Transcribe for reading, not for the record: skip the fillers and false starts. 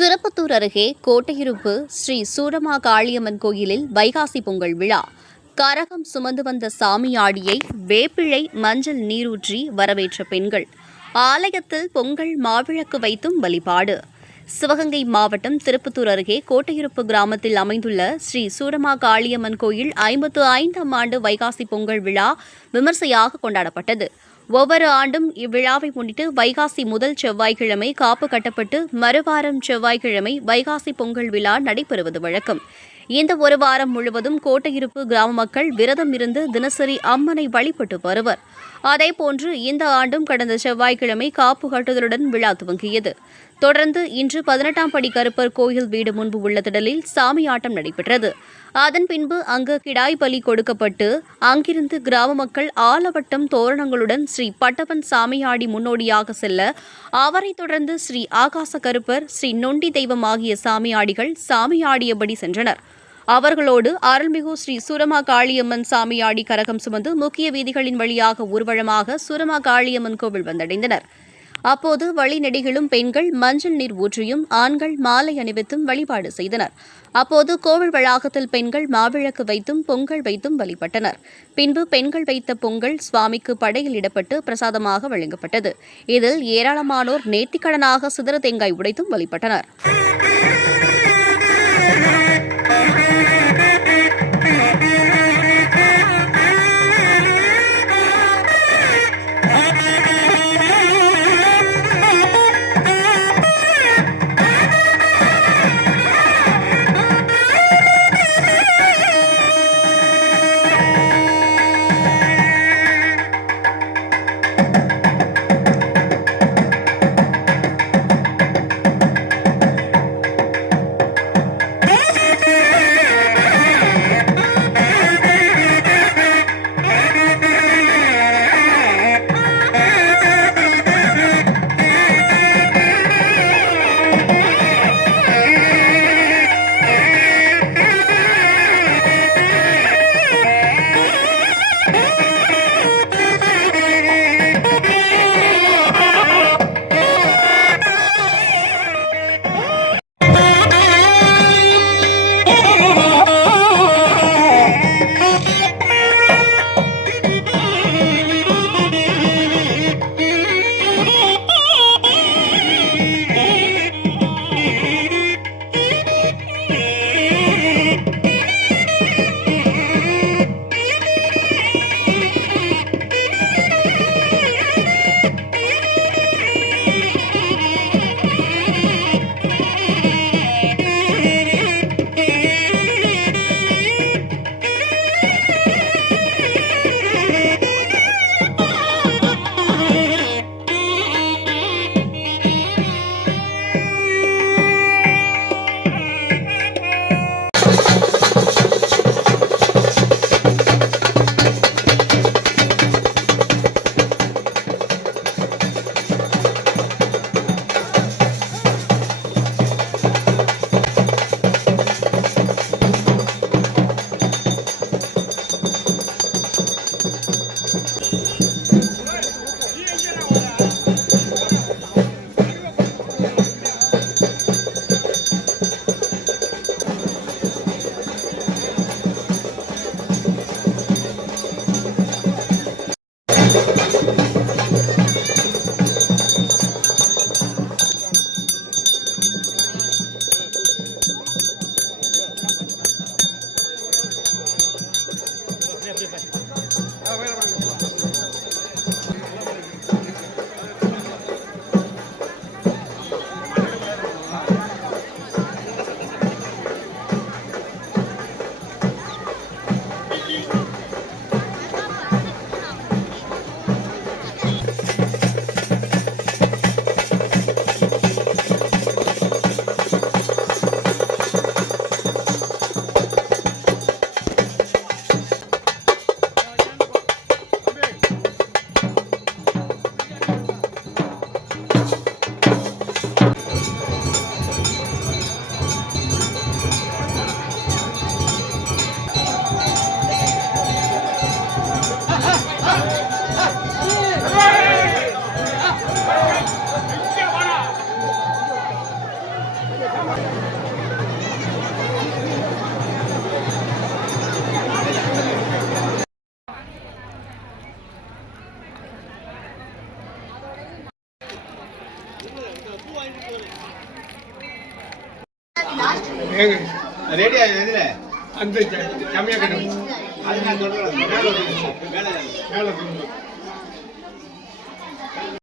திருப்பத்தூர் அருகே கோட்டையிருப்பு ஸ்ரீ சூரமா காளியம்மன் கோயிலில் வைகாசி பொங்கல் விழா. கரகம் சுமந்து வந்த சாமியாடியை வேப்பிழை மஞ்சள் நீரூற்றி வரவேற்ற பெண்கள். ஆலயத்தில் பொங்கல் மாவிளக்கு வைத்தும் வழிபாடு. சிவகங்கை மாவட்டம் திருப்பத்தூர் அருகே கோட்டையிருப்பு கிராமத்தில் அமைந்துள்ள ஸ்ரீ சூரமா காளியம்மன் கோயில் 55ஆம் ஆண்டு வைகாசி பொங்கல் விழா விமர்சையாக கொண்டாடப்பட்டது. ஒவ்வொரு ஆண்டும் இவ்விழாவை முன்னிட்டு வைகாசி முதல் செவ்வாய்க்கிழமை காப்பு கட்டப்பட்டு மறுவாரம் செவ்வாய்க்கிழமை வைகாசி பொங்கல் விழா நடைபெறுவது வழக்கம். இந்த ஒரு வாரம் முழுவதும் கோட்டையிருப்பு கிராம மக்கள் விரதம் இருந்து தினசரி அம்மனை வழிபட்டு வருவர். அதேபோன்று இந்த ஆண்டும் கடந்த செவ்வாய்க்கிழமை காப்பு கட்டுதலுடன் விழா துவங்கியது. தொடர்ந்து இன்று 18ஆம் படி கருப்பர் கோயில் வீடு முன்பு உள்ள திடலில் சாமி ஆட்டம் நடைபெற்றது. அதன் பின்பு அங்கு கிடாய் பலி கொடுக்கப்பட்டு அங்கிருந்து கிராம மக்கள் ஆலவட்டம் தோரணங்களுடன் ஸ்ரீ பட்டவன் சாமியாடி முன்னோடியாக செல்ல, அவரை தொடர்ந்து ஸ்ரீ ஆகாச கருப்பர், ஸ்ரீ நொண்டி தெய்வம் ஆகிய சாமியாடிகள் சாமியாடியபடி சென்றனர். அவர்களோடு அருள்மிகு ஸ்ரீ சூரமா காளியம்மன் சாமியாடி கரகம் சுமந்து முக்கிய வீதிகளின் வழியாக ஊர்வலமாக சூரமா காளியம்மன் கோவில் வந்தடைந்தனர். அப்போது வழிநெடுகிலும் பெண்கள் மஞ்சள் நீர் ஊற்றியும் ஆண்கள் மாலை அணிவித்தும் வழிபாடு செய்தனர். அப்போது கோவில் வளாகத்தில் பெண்கள் மாவிளக்கு வைத்தும் பொங்கல் வைத்தும் வழிபட்டனர். பின்பு பெண்கள் வைத்த பொங்கல் சுவாமிக்கு படையில் இடப்பட்டு பிரசாதமாக வழங்கப்பட்டது. இதில் ஏராளமானோர் நேர்த்திக்கடனாக சிதற தேங்காய் உடைத்தும் வழிபட்டனர். ரெடியா எதுல அந்த கம்மியா கட்டணும். அது நான் சொல்றேன். மேல